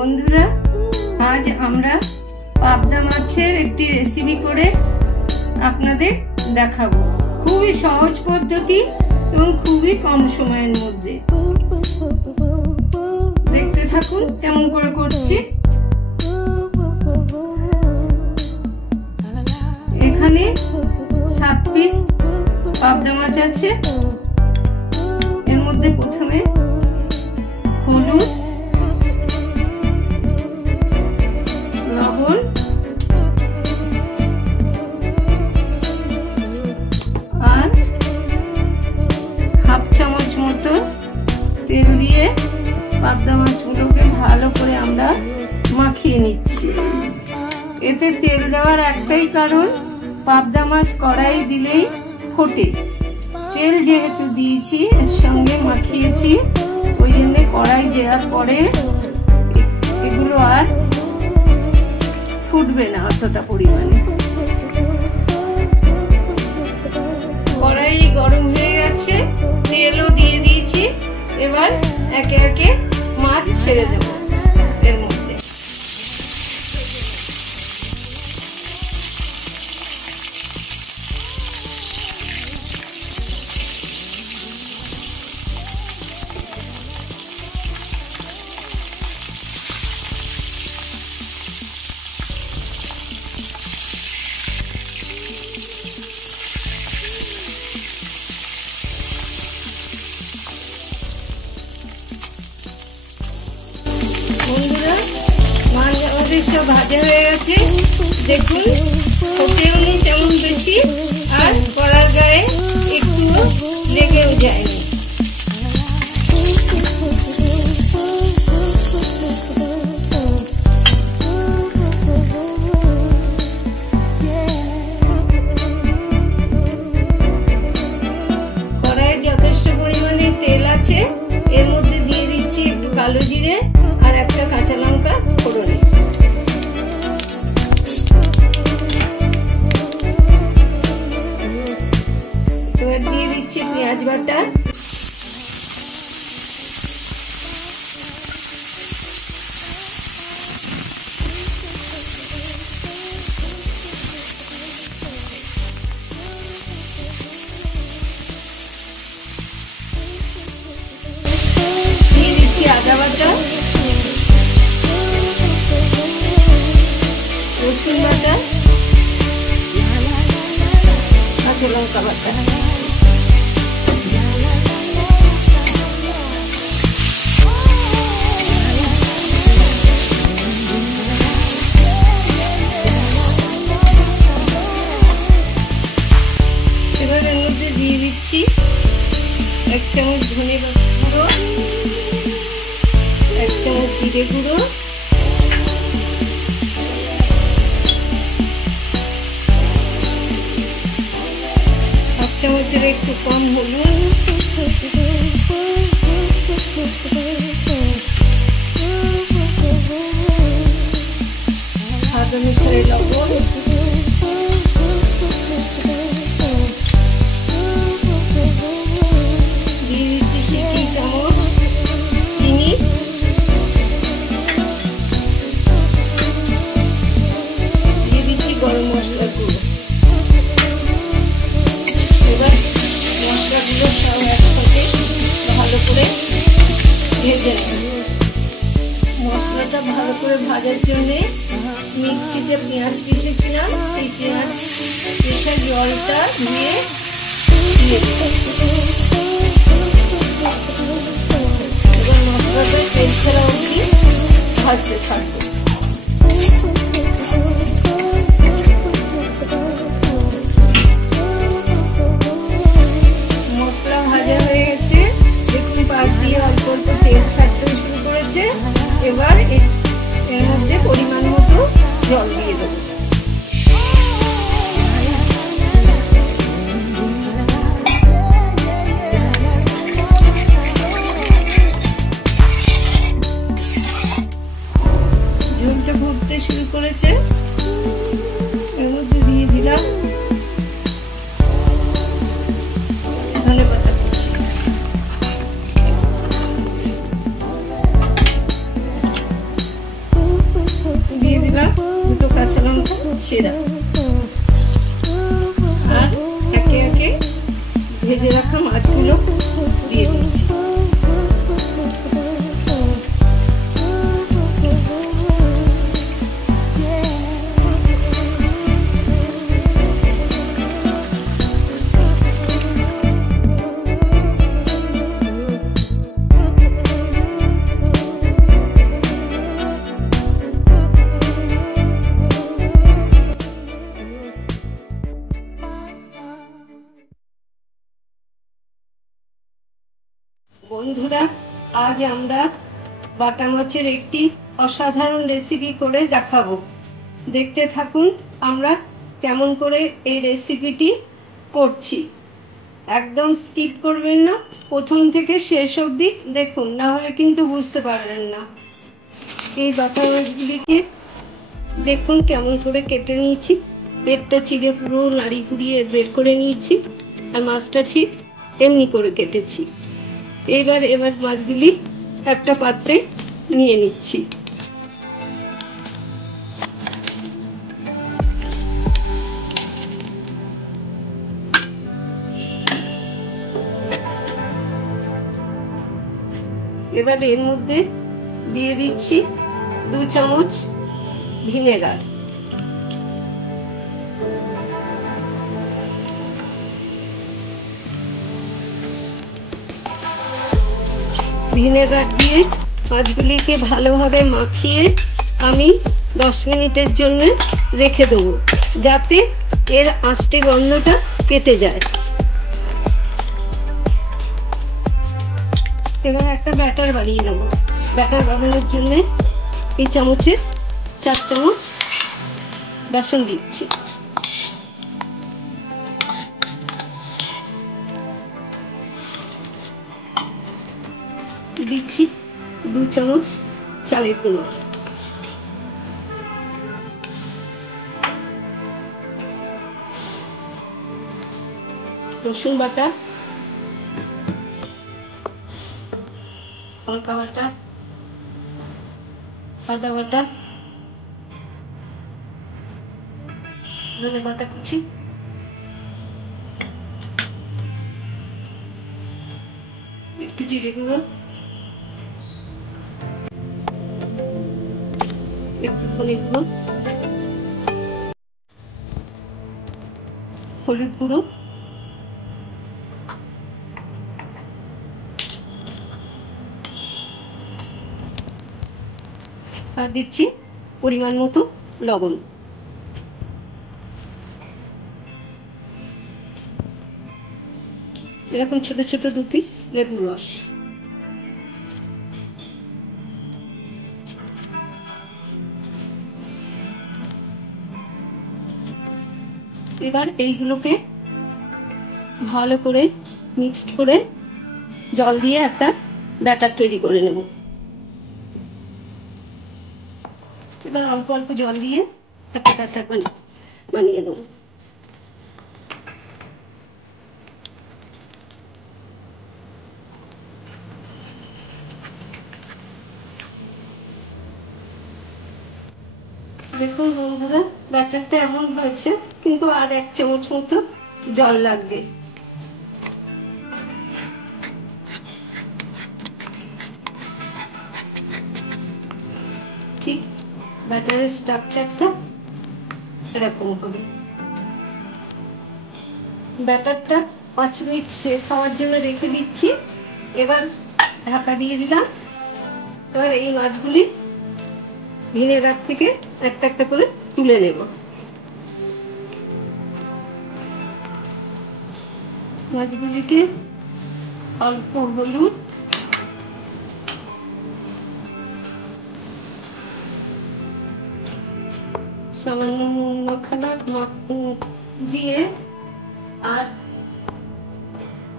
বন্ধুরা, আজ আমরা পাবদা মাছের একটি রেসিপি করে আপনাদের দেখাবো। খুবই সহজ পদ্ধতি এবং খুবই কম সময়ের মধ্যে। দেখতে থাকুন কেমন করে করছি। এখানে 7 পিস পাবদা মাছ আছে। এর মধ্যে প্রথমে হলুদ, লবণ আর হাফ চামচ মতো তেল দিয়ে পাবদা মাছগুলোকে ভালো করে আমরা মাখিয়ে নিচ্ছি। এতে তেল দেওয়ার একটাই কারণ, পাবদা মাছ কড়াই দিলেই ফোটে। তেল যেহেতু দিয়েছি, এর সঙ্গে মাখিয়েছি, ওই জন্য কড়াই দেওয়ার পরে এগুলো আর ফুটবে না অতটা পরিমাণে। কড়াই গরম হয়ে গেছে, তেলও দিয়ে দিয়েছি। এবার একে একে মাছ ছেড়ে দেব এর মধ্যে। বন্ধুরা, মাছ আমাদের সব ভাজা হয়ে গেছে। দেখুন, ফোটেও নি তেমন বেশি, আর কড়ার গায়ে একটু লেগেও যায়নি। কড়াইয়ে যথেষ্ট পরিমাণে তেল আছে। এর মধ্যে দিয়ে দিচ্ছি একটু কালো জিরে আর একটা কাঁচা লঙ্কা ফোড়নে। এবার দিয়ে দিচ্ছি পেঁয়াজ বাটা, দিয়ে দিচ্ছি আদা বাটা, রসুন বাটা, কাঁচা লঙ্কা বাটা। এবার এর মধ্যে দিয়ে দিচ্ছি 1 চামচ ধনে গুঁড়ো, 1 চামচ জিরে গুঁড়ো, হাফ চামচের একটু কম হলুদ, স্বাদ অনুসারে লবণ, দিয়ে দিচ্ছি 2 চামচ চিনি, দিয়ে দিচ্ছি গরম মশলার গুঁড়ো। এবার মশলাগুলো সব একসাথে ভালো করে ভেজে নেব। মশলাটা ভালো করে ভাজার জন্যে মিক্সিতে পেঁয়াজ পিষেছিলাম, সেই পেঁয়াজ পিষে জলটা দিয়ে এবার মশলাটা তেল ছাড়া অবধি ভাজতে থাকবো। মশলা ভাজা হয়ে গেছে, দেখুন পাশ দিয়ে অল্প অল্প তেল ছাড়তে শুরু করেছে। এবার এর মধ্যে পরিমাণ মতো জল দিয়ে দেবো। ঝোলটা ফুটতে শুরু করেছে, এর মধ্যে দিয়ে দিলাম ধনেপাতা কুচি। সেরা। আর একে একে ভেজে রাখা মাছগুলো দিয়ে দিচ্ছি। বন্ধুরা, আজ আমরা বাটা মাছের একটি অসাধারণ রেসিপি করে দেখাবো। দেখতে থাকুন আমরা কেমন করে এই রেসিপিটি করছি। একদম স্কিপ করবেন না, প্রথম থেকে শেষ অবধি দেখুন, না হলে কিন্তু বুঝতে পারবেন না। এই বাটা মাছগুলিকে দেখুন কেমন করে কেটে নিয়েছি। পেটটা চিড়ে পুরো নাড়ি পুড়িয়ে বের করে নিয়েছি, আর মাছটা ঠিক এমনি করে কেটেছি। এবার মাছগুলি একটা পাত্রে নিয়ে নিচ্ছি। এবার এর মধ্যে দিয়ে দিচ্ছি 2 চামচ ভিনেগার। ভিনেগার দিয়ে মাছগুলিকে ভালোভাবে মাখিয়ে আমি 10 মিনিটের জন্য রেখে দেবো, যাতে এর আঁশটে গন্ধটা কেটে যায়। এবার একটা ব্যাটার বানিয়ে নেব। ব্যাটার বানানোর জন্য এই চামচের 4 চামচ বেসন দিচ্ছি। দিচ্ছি 2 চামচ চালের গুঁড়ো। রসুন বাটা, লঙ্কা বাটা, আদা বাটা, ধনে পাতা কুচি, একটু জিরে গুঁড়ো, একটু ধনে গুঁড়ো, হলুদ গুঁড়ো, আর দিচ্ছি পরিমাণ মতো লবণ। এরকম ছোট ছোট 2 পিস লেবুর রস। এবার এইগুলোকে ভালো করে মিক্সড করে জল দিয়ে একটা ব্যাটার তৈরি করে নেব। এবার অল্প অল্প জল দিয়ে একটা ব্যাটার বানিয়ে দেবো। দেখুন বন্ধুরা, ব্যাটারটা এমন হয়েছে, কিন্তু আর 1 চামচ মতো জল লাগবে। ঠিক ব্যাটারের স্ট্রাকচারটা এরকম হবে। ব্যাটারটা 5 মিনিট সেট হওয়ার জন্য রেখে দিচ্ছি। এবার ঢাকা দিয়ে দিলাম। এবার এই মাছগুলি ভিনেগার থেকে একটা একটা করে তুলে নেব। মাছগুলিকে অল্প হলুদ, সামান্য নুন মাখানা দিয়ে আর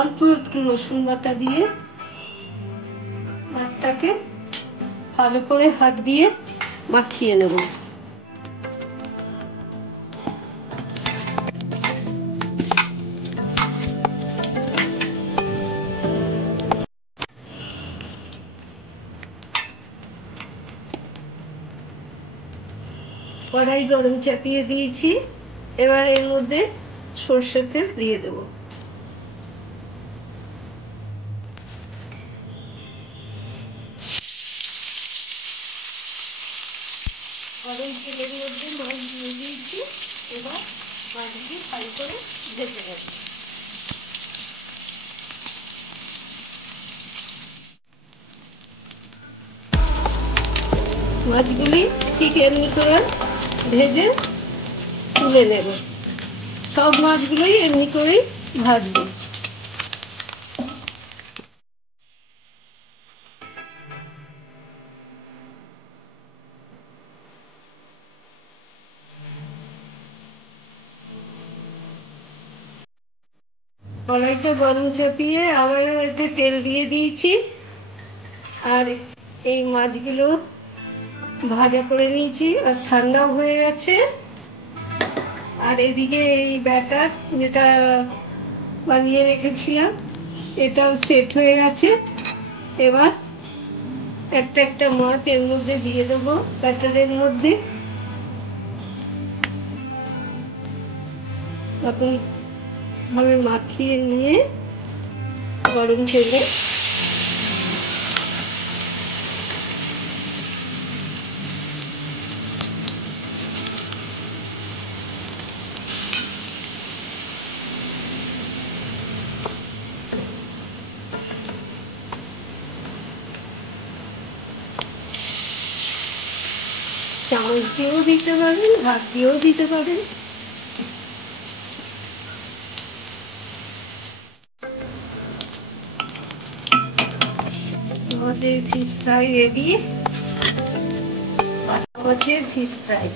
অল্প একটু রসুন বাটা দিয়ে মাছটাকে ভালো করে হাত দিয়ে মাখিয়ে নেব। কড়াই কড়াই গরম চাপিয়ে দিয়েছি। এবার এর মধ্যে সরষের তেল দিয়ে দেব। গরম তেলের মধ্যে মাছ দিয়ে দিয়েছি। এবার মাছগুলি ফ্রাই করে ভেজে নেব। মাছগুলি ঠিক এমনি করে ভেজে তুলে নেব। সব মাছগুলোই এমনি করেই ভাজবো। কড়াইটা গরম চাপিয়ে আবারও এতে তেল দিয়ে দিয়েছি। আর এই মাছগুলো ভাজা করে নিয়েছি আর ঠান্ডাও হয়ে গেছে। আর এদিকে এই ব্যাটার যেটা বানিয়ে রেখেছিলাম এটাও সেট হয়ে গেছে। এবার একটা একটা মাছ এর মধ্যে দিয়ে দেবো ব্যাটারের মধ্যে। এখন ভাবে মাখিয়ে নিয়ে গরম তেলে চামচ দিয়েও দিতে পারেন, হাত দিয়েও দিতে পারেন। আমাদের ফিশ ফ্রাই রেডি। মাছের ফিশ ফ্রাই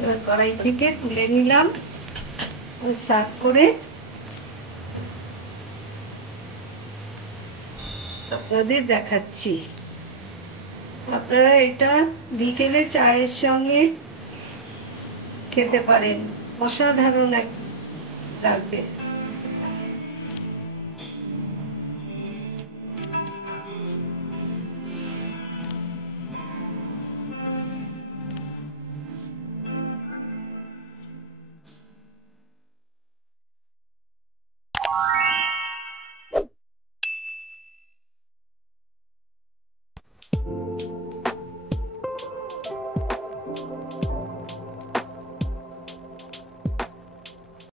এবার কড়াই থেকে তুলে নিলাম, সার্ভ করে আপনাদের দেখাচ্ছি। আপনারা এটা বিকেলে চায়ের সঙ্গে খেতে পারেন, অসাধারণ লাগবে।